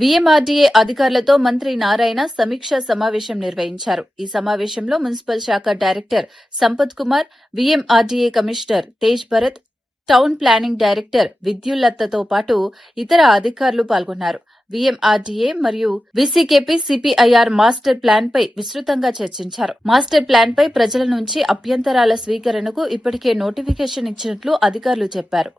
VMRDA అధికారులతో మంత్రి నారాయణ సమీక్షా సమావేశం నిర్వహించారు. ఈ సమావేశంలో మున్సిపల్ శాఖ director Sampath Kumar, VMRDA commissioner Tej Bharat, town planning director విద్యుల్లతతో పాటు ఇతర అధికారులు పాల్గొన్నారు. వీఎంఆర్డీఏ మరియు వీసీకేపీ సిపిఐఆర్ మాస్టర్ ప్లాన్ పై విస్తృతంగా చర్చించారు. మాస్టర్ ప్లాన్ పై ప్రజల నుంచి అభ్యంతరాల స్వీకరణకు ఇప్పటికే నోటిఫికేషన్ ఇచ్చినట్లు అధికారులు చెప్పారు.